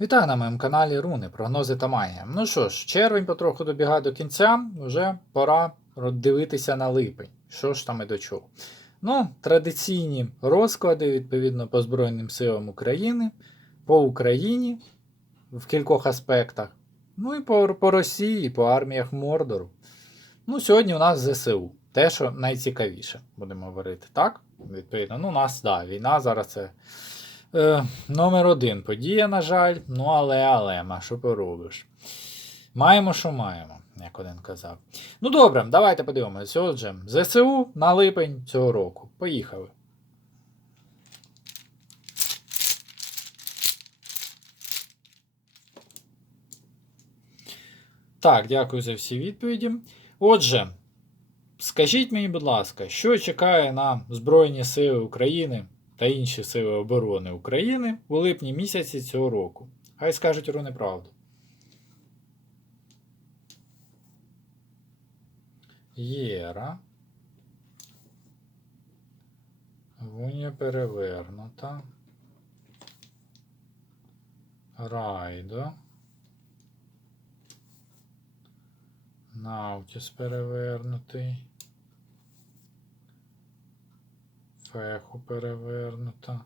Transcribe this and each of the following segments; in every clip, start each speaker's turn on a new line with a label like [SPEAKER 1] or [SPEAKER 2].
[SPEAKER 1] Вітаю на моєму каналі Руни, прогнози та магія. Ну що ж, червень потроху добігає до кінця, вже пора дивитися на липень. Що ж там і до чого. Ну, традиційні розклади, відповідно, по Збройним силам України, по Україні в кількох аспектах. Ну і по, по Росії, по арміях Мордору. Ну, сьогодні у нас ЗСУ. Те, що найцікавіше, будемо говорити, так? Відповідно, ну, у нас, да, війна зараз це. Е, номер один подія, на жаль, ну але але, ма, що поробиш. Маємо, що маємо, як один казав. Ну добре, давайте подивимося. Отже, ЗСУ на липень цього року. Поїхали. Так, дякую за всі відповіді. Отже, скажіть мені, будь ласка, що чекає на Збройні Сили України та інші сили оборони України у липні місяці цього року. Хай скажуть руни правду. Єра. Вуня перевернута. Райдо. Наутіс перевернутий. Феху перевернута.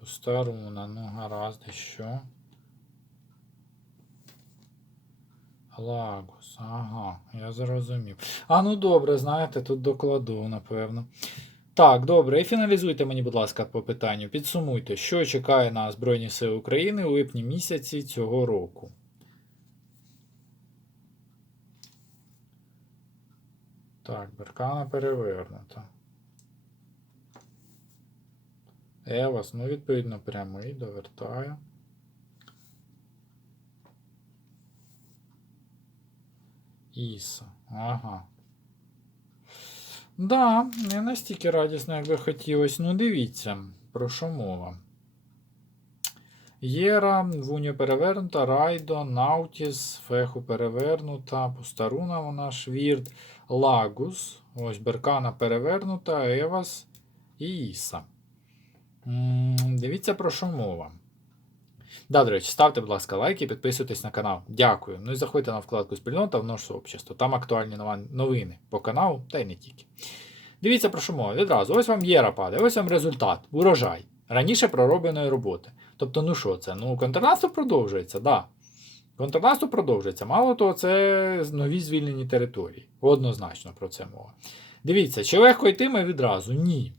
[SPEAKER 1] Пуста руна, ну гаразд, і що? Лагус, ага, я зрозумів. А, ну добре, знаєте, тут докладу, напевно. Так, добре, і фіналізуйте мені, будь ласка, по питанню. Підсумуйте, що чекає на Збройні Сили України у липні місяці цього року. Так, Беркана перевернута. Евас, ну, відповідно, прямий, довертаю. Іса. Ага. Да, не настільки радісно, як би хотілося. Ну, дивіться, про що мова. Єра, Вуню перевернута, Райдо, Наутіс, Феху перевернута, Пустаруна вона Швірт, Лагус, ось Беркана перевернута, Евас і Іса. Дивіться, про що мова. Да, до речі, ставте, будь ласка, лайки підписуйтесь на канал. Дякую. Ну і заходьте на вкладку спільнота в наше сообщество. Там актуальні новини по каналу, та й не тільки. Дивіться, про що мова. Відразу. Ось вам єра падає, ось вам результат, урожай. Раніше проробленої роботи. Тобто, ну що це? Ну, контрнаступ продовжується, да. Контрнаступ продовжується. Мало того, це нові звільнені території. Однозначно про це мова. Дивіться, чи легко йтиме відразу? Ні.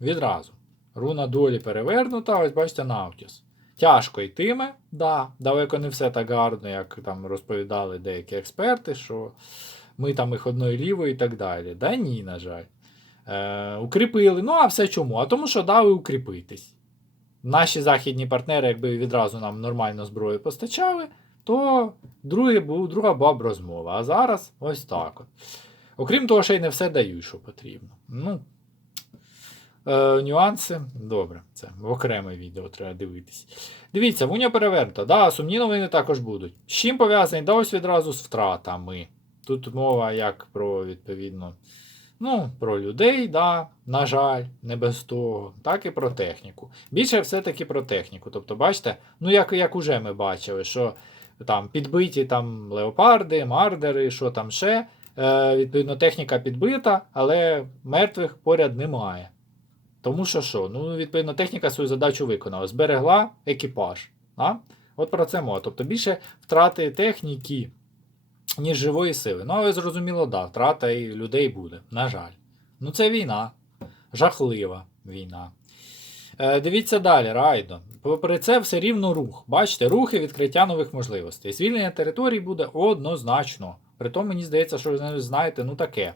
[SPEAKER 1] Відразу. Руна долі перевернута, ось бачите, Наутіс. Тяжко йтиме, да, далеко не все так гарно, як там розповідали деякі експерти, що ми там їх одною лівою і так далі. Да ні, на жаль. Е, укріпили. Ну, а все чому? А тому, що дали укріпитись. Наші західні партнери, якби відразу нам нормально зброю постачали, то був, друга була б розмова. А зараз ось так. от. Окрім того, ще й не все дають, що потрібно. Ну, е, нюанси. Добре, це в окреме відео треба дивитись. Дивіться, вуня перевернута. Да, сумні новини також будуть. З чим пов'язані? Да, ось відразу з втратами. Тут мова як про відповідно. Ну, про людей, да, на жаль, не без того, так і про техніку. Більше все-таки про техніку. Тобто, бачите, ну як як уже ми бачили, що там підбиті там леопарди, мардери, що там ще. Е, Відповідно, техніка підбита, але мертвих поряд немає. Тому що що? Ну, відповідно, техніка свою задачу виконала. Зберегла екіпаж. А? От про це мова. Тобто більше втрати техніки, ніж живої сили. Ну, але зрозуміло, да, втрата і людей буде. На жаль. Ну, це війна. Жахлива війна. Е, дивіться далі, Райдо. Попри це, все рівно рух. Бачите, рухи відкриття нових можливостей. Звільнення територій буде однозначно. Притом, мені здається, що ви знаєте, ну таке.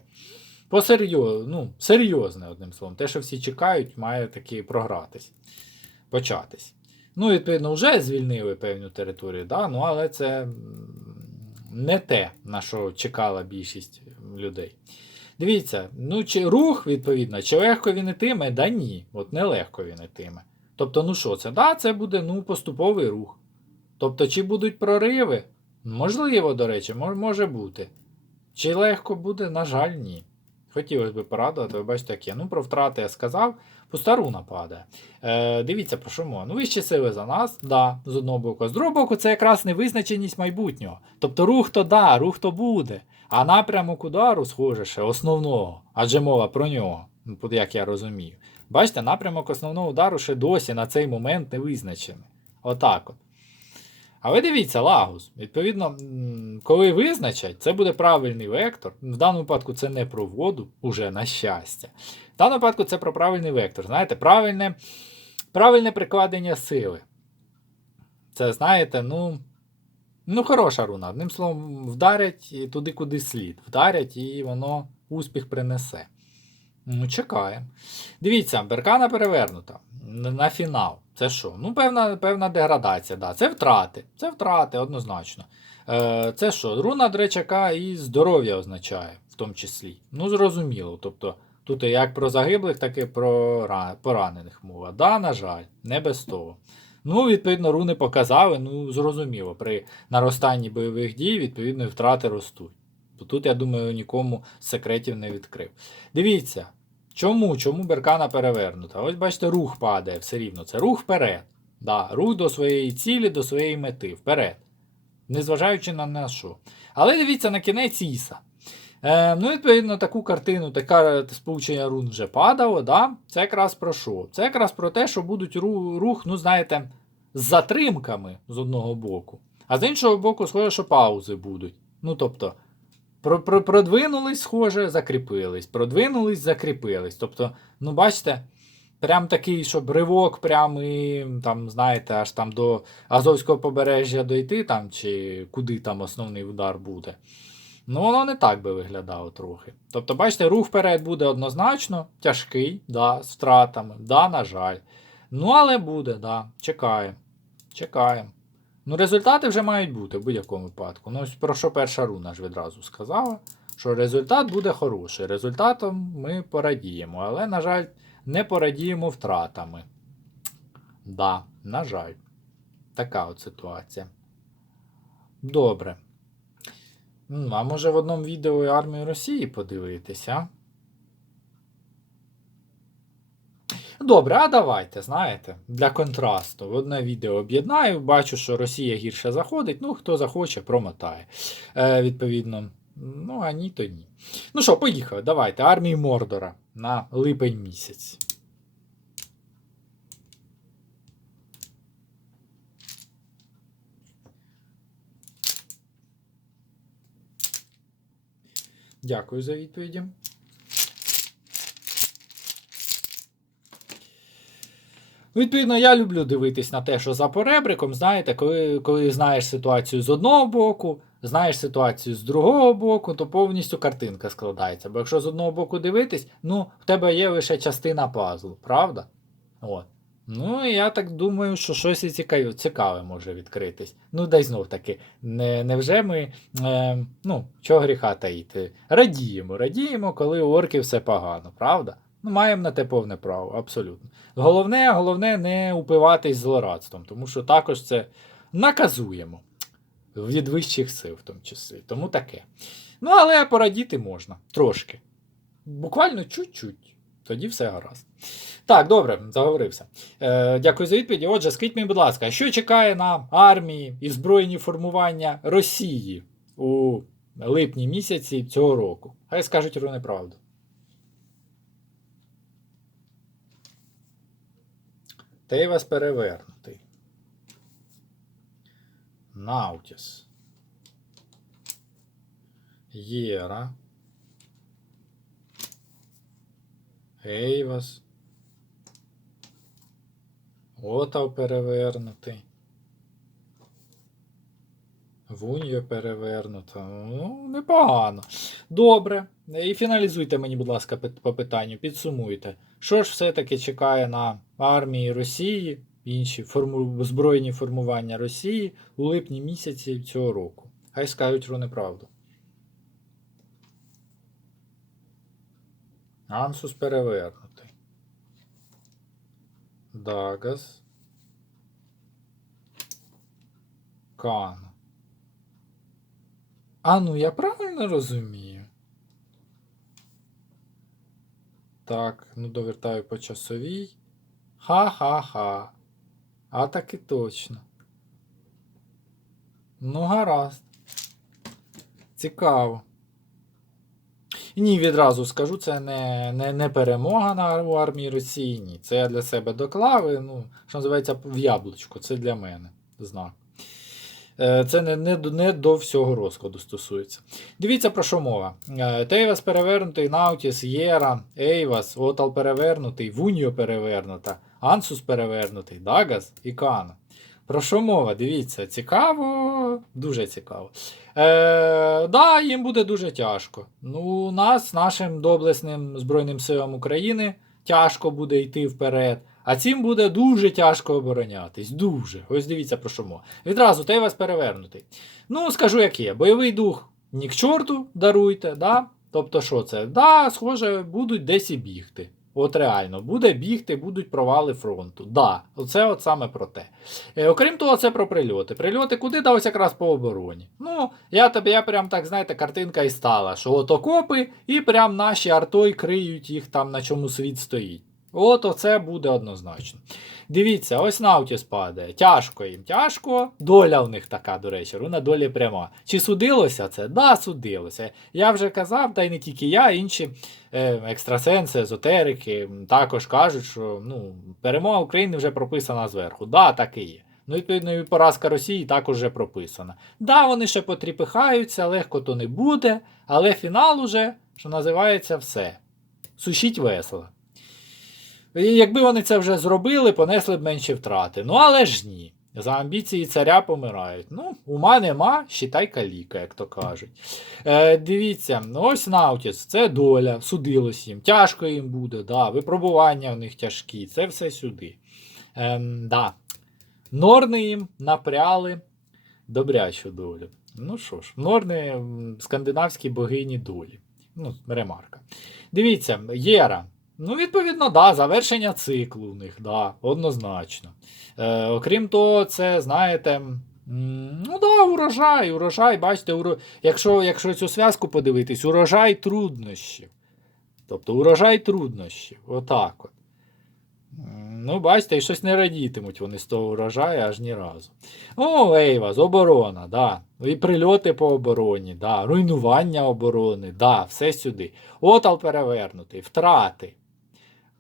[SPEAKER 1] Ну, серйозне, одним словом. Те, що всі чекають, має таки програтись. Початись. Ну, відповідно, вже звільнили певну територію, да? ну, але це не те, на що чекала більшість людей. Дивіться, ну чи рух, відповідно, чи легко він ітиме? Да ні, от не легко він ітиме. Тобто, ну що це? Да, це буде ну, поступовий рух. Тобто, чи будуть прориви? Можливо, до речі, може бути. Чи легко буде? На жаль, ні. Хотілося б порадувати, ви бачите, як є. Ну, про втрати я сказав. Пуста руна падає. Е, дивіться, про що мова. Ну, вищі сили за нас, да, з одного боку. З другого боку, це якраз невизначеність майбутнього. Тобто рух то да, рух то буде. А напрямок удару, схоже, ще основного, адже мова про нього, як я розумію. Бачите, напрямок основного удару ще досі на цей момент не визначений. Отак от. Але дивіться, лагус. Відповідно, коли визначать, це буде правильний вектор. В даному випадку це не про воду, уже на щастя. В даному випадку це про правильний вектор. Знаєте, правильне, правильне прикладення сили. Це, знаєте, ну. Ну, хороша руна. Одним словом, вдарять туди, куди слід. Вдарять, і воно успіх принесе. Ну, чекаємо. Дивіться, беркана перевернута на на фінал. Це що? Ну, певна, певна деградація. Да. Це втрати. Це втрати, однозначно. Е, Це що? Руна, яка і здоров'я означає, в тому числі. Ну, зрозуміло. Тобто, тут як про загиблих, так і про поранених мова. Да, на жаль, не без того. Ну, відповідно, руни показали, ну, зрозуміло, при наростанні бойових дій, відповідно, втрати ростуть. То тут, я думаю, нікому секретів не відкрив. Дивіться, чому? Чому беркана перевернута? Ось бачите, рух падає все рівно. Це рух вперед. Да, рух до своєї цілі, до своєї мети. Вперед. Незважаючи на на що. Але дивіться на кінець Іса. Е, ну, відповідно, таку картину, таке сполучення рун вже падало. Да? Це якраз про що? Це якраз про те, що будуть ру- рух, ну, знаєте, з затримками з одного боку. А з іншого боку, схоже, що паузи будуть. Ну, тобто, продвинулись, схоже, закріпились. Продвинулись, закріпились. Тобто, ну, бачите, прям такий, щоб ривок, прям і, там, знаєте, аж там до Азовського побережжя дойти, там, чи куди там основний удар буде. Ну, воно не так би виглядало трохи. Тобто, бачите, рух вперед буде однозначно тяжкий, да, з втратами, да, на жаль. Ну, але буде, да, чекаємо. Чекаємо. Ну, результати вже мають бути в будь-якому випадку. Ну, ось про що перша руна ж відразу сказала, що результат буде хороший. Результатом ми порадіємо, але, на жаль, не порадіємо втратами. Да, на жаль. Така от ситуація. Добре. А може в одному відео армію Росії подивитися? Добре, а давайте, знаєте, для контрасту. Одне відео об'єднаю, бачу, що Росія гірше заходить. Ну, хто захоче, промотає. Е, відповідно. Ну, а ні, то ні. Ну що, поїхали, давайте. Армії Мордора на липень місяць. Дякую за відповіді. Ну, Відповідно, я люблю дивитись на те, що за поребриком, знаєте, коли, коли знаєш ситуацію з одного боку, знаєш ситуацію з другого боку, то повністю картинка складається. Бо якщо з одного боку дивитись, ну, в тебе є лише частина пазлу, правда? От. Ну, я так думаю, що щось і цікаве, цікаве може відкритись. Ну, дай знов таки, не, невже ми, е, ну, чого гріха таїти? Радіємо, радіємо, коли у орків все погано, правда? Ну, маємо на те повне право, абсолютно. Головне, головне не упиватись злорадством, тому що також це наказуємо від вищих сил, в тому числі. Тому таке. Ну, але порадіти можна трошки. Буквально чуть-чуть. Тоді все гаразд. Так, добре, заговорився. Е, дякую за відповіді. Отже, скажіть мені, будь ласка, що чекає на армії і збройні формування Росії у липні місяці цього року? Хай скажуть Teiväs per Evernotin. Nu Nautis. Jėra. Eivas. Otau per Evernotin. Nu Вуньо перевернута. Ну, непогано. Добре. І фіналізуйте мені, будь ласка, по питанню, підсумуйте. Що ж все-таки чекає на армії Росії, інші форму... збройні формування Росії у липні місяці цього року? Хай скажуть про неправду. Ансус перевернутий. Дагас. Кан. А ну я правильно розумію? Так, ну довертаю по часовій. Ха-ха-ха. А так і точно. Ну, гаразд. Цікаво. Ні, відразу скажу, це не, не, не перемога на армії Росії. Ні. Це я для себе доклав. і, Ну, що називається в яблучко. Це для мене знак. Е, Це не, не, не до всього розкладу стосується. Дивіться про що мова. Е, Тейвас перевернутий, Наутіс, Єра, Ейвас, Отал перевернутий, Вуньо перевернута, Ансус перевернутий, Дагас і Кана. Про що мова? Дивіться, цікаво, дуже цікаво. Е, да, їм буде дуже тяжко. Ну, нас, нашим доблесним Збройним силам України, тяжко буде йти вперед. А цим буде дуже тяжко оборонятись. Дуже. Ось дивіться про що мова. Відразу той вас перевернутий. Ну, скажу, як є. Бойовий дух ні к чорту даруйте, да? Тобто, що це? Да, схоже, будуть десь і бігти. От реально, буде бігти, будуть провали фронту. Да, оце от саме про те. Е, окрім того, це про прильоти. Прильоти куди? Да ось якраз по обороні. Ну, я тобі, я прям так, знаєте, картинка і стала, що от окопи, і прям наші артой криють їх там, на чому світ стоїть. От оце буде однозначно. Дивіться, ось Наутіс падає. Тяжко їм, тяжко. Доля в них така, до речі, руна долі пряма. Чи судилося це? Да, судилося. Я вже казав, та й не тільки я, інші е, екстрасенси, езотерики також кажуть, що ну, перемога України вже прописана зверху. Да, так і є. Ну, відповідно, і поразка Росії також вже прописана. Да, вони ще потріпихаються, легко то не буде, але фінал уже, що називається, все. Сушіть весело. Якби вони це вже зробили, понесли б менші втрати. Ну, але ж ні. За амбіції царя помирають. Ну, ума нема, щитай каліка, як то кажуть. Е, дивіться, ну ось Наутіс, це доля, судилось їм. Тяжко їм буде, да, випробування в них тяжкі, це все сюди. Ем, да. Норни їм напряли добрячу долю. Ну що ж, норни скандинавські богині долі. Ну, ремарка. Дивіться, Єра. Ну, відповідно, да, завершення циклу в них, да, однозначно. Е, окрім того, це, знаєте, ну да, урожай, урожай, бачите, уро... якщо, якщо цю зв'язку подивитись, урожай труднощів. Тобто урожай труднощів. Отак от. Ну, бачите, і щось не радітимуть вони з того урожаю аж ні разу. О, Ейваз, оборона, да. І прильоти по обороні, да. руйнування оборони, да, все сюди. Отал перевернутий, втрати.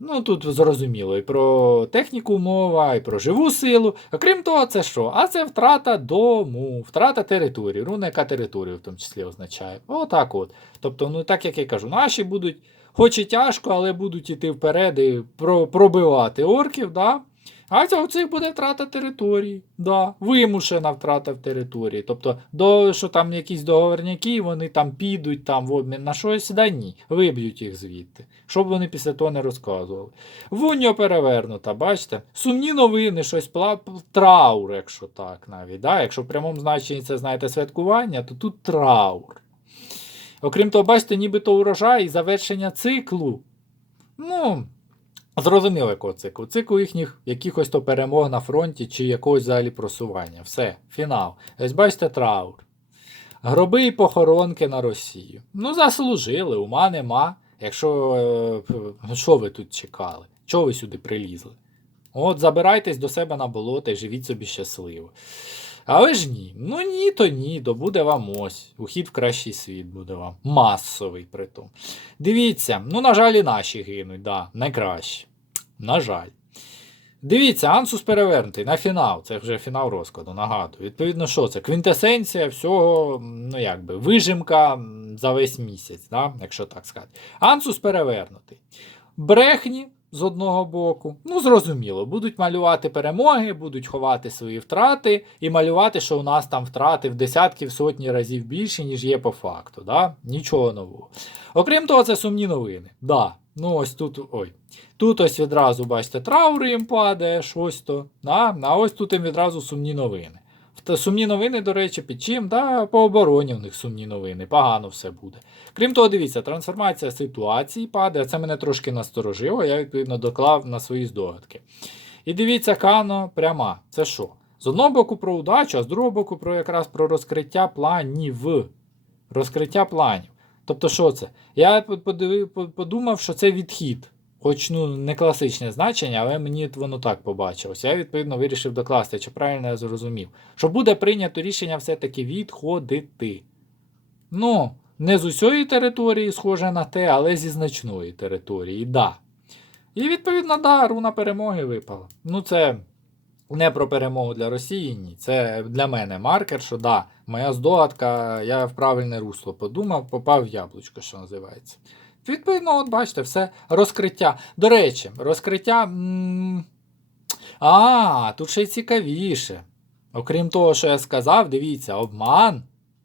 [SPEAKER 1] Ну, тут зрозуміло і про техніку мова, і про живу силу. Окрім того, це що? А це втрата дому, втрата території. Руна, яка територію в тому числі означає. Отак от. Тобто, ну так як я кажу, наші будуть, хоч і тяжко, але будуть іти вперед і пробивати орків, да? А це цих буде втрата території. Да, вимушена втрата в території. Тобто, до, що там якісь договорняки, вони там підуть там в обмін на щось, да ні, виб'ють їх звідти. Щоб вони після того не розказували. Вуньо перевернута, бачите? Сумні новини, щось пла... траур, якщо так навіть. Да? Якщо в прямому значенні це знаєте святкування, то тут траур. Окрім того, бачите, нібито урожай і завершення циклу. Ну, Зрозуміло, якого циклу. Цикл їхніх якихось то перемог на фронті чи якогось взагалі просування. Все, фінал. Ось бачите траур. Гроби і похоронки на Росію. Ну, заслужили, ума нема. Якщо. е, що ви тут чекали? Чого ви сюди прилізли? От забирайтесь до себе на болото і живіть собі щасливо. Але ж ні. Ну ні, то ні, то буде вам ось. Ухід в кращий світ буде вам. Масовий притом. Дивіться, ну, на жаль, і наші гинуть, да, найкраще. На жаль. Дивіться, Ансус перевернутий на фінал. Це вже фінал розкладу, нагадую. Відповідно, що це? Квінтесенція всього, ну якби, вижимка за весь місяць, да? якщо так сказати. Ансус перевернутий. Брехні з одного боку. Ну, зрозуміло, будуть малювати перемоги, будуть ховати свої втрати і малювати, що у нас там втрати в десятки, в сотні разів більше, ніж є по факту. Да? Нічого нового. Окрім того, це сумні новини. Да. Ну, ось тут. ой. Тут ось відразу, бачите, траур їм падає, щось то. Да? А ось тут їм відразу сумні новини. Та Сумні новини, до речі, під чим? Да, по обороні в них сумні новини, погано все буде. Крім того, дивіться, трансформація ситуації падає. Це мене трошки насторожило, я відповідно доклав на свої здогадки. І дивіться, Кано пряма. Це що? З одного боку про удачу, а з другого боку про якраз про розкриття планів. Розкриття планів. Тобто, що це? Я подумав, що це відхід Хоч ну, не класичне значення, але мені воно так побачилося. Я відповідно вирішив докласти, чи правильно я зрозумів. Що буде прийнято рішення все-таки відходити. Ну, не з усієї території, схоже на те, але зі значної території, да. І відповідно, да, руна перемоги випала. Ну, це не про перемогу для Росії, ні. Це для мене маркер, що да, моя здогадка, я в правильне русло подумав, попав в яблучко, що називається. Відповідно, от бачите, все розкриття. До речі, розкриття. А, тут ще й цікавіше. Окрім того, що я сказав, дивіться, обман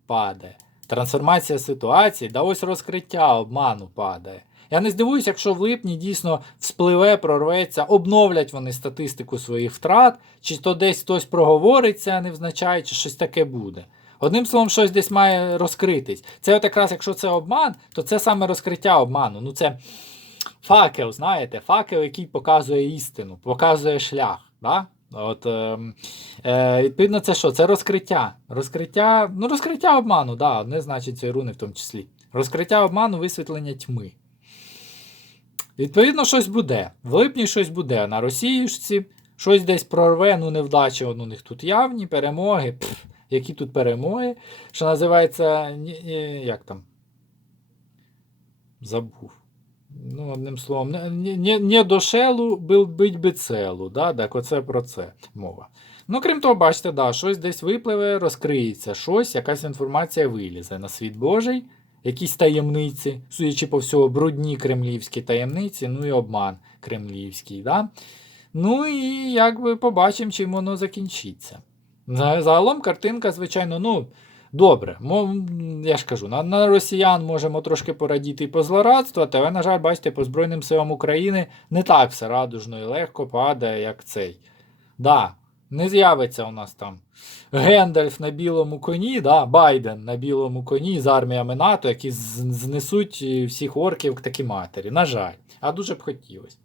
[SPEAKER 1] падає. Трансформація ситуації, да ось розкриття обману падає. Я не здивуюся, якщо в липні дійсно вспливе, прорветься, обновлять вони статистику своїх втрат, чи то десь хтось проговориться невзначай, чи щось таке буде. Одним словом, щось десь має розкритись. Це от якраз, якщо це обман, то це саме розкриття обману. Ну це факел, знаєте, факел, який показує істину, показує шлях. Да? От, е, е, відповідно, це що? Це розкриття. Розкриття, ну, розкриття обману, да, одне значить цієї руни в тому числі. Розкриття обману, висвітлення тьми. Відповідно, щось буде. В липні щось буде. На Росіюшці щось десь прорве, ну невдачі он у них тут явні, перемоги. Пф, які тут перемоги? Що називається. Як там? Забув. Ну, одним словом, не, не, до шелу бил бить би целу. Да? Так, оце про це мова. Ну, крім того, бачите, да, щось десь випливе, розкриється, щось, якась інформація вилізе на світ Божий, якісь таємниці, судячи по всьому, брудні кремлівські таємниці, ну і обман кремлівський. Да? Ну і якби побачимо, чим воно закінчиться. За- Загалом картинка, звичайно, ну, добре. Я ж кажу, на, на росіян можемо трошки порадіти і позлорадствувати, але, на жаль, бачите, по Збройним силам України не так все радужно і легко падає, як цей. Да, не з'явиться у нас там Гендальф на білому коні, да, Байден на білому коні з арміями НАТО, які знесуть всіх орків к такі матері. На жаль, а дуже б хотілося.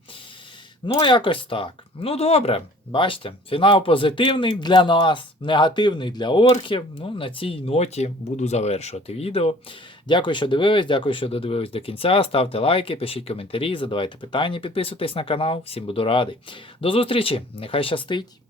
[SPEAKER 1] Ну, якось так. Ну, добре, бачите, фінал позитивний для нас, негативний для орків. Ну, на цій ноті буду завершувати відео. Дякую, що дивились, дякую, що додивились до кінця. Ставте лайки, пишіть коментарі, задавайте питання, підписуйтесь на канал. Всім буду радий. До зустрічі! Нехай щастить!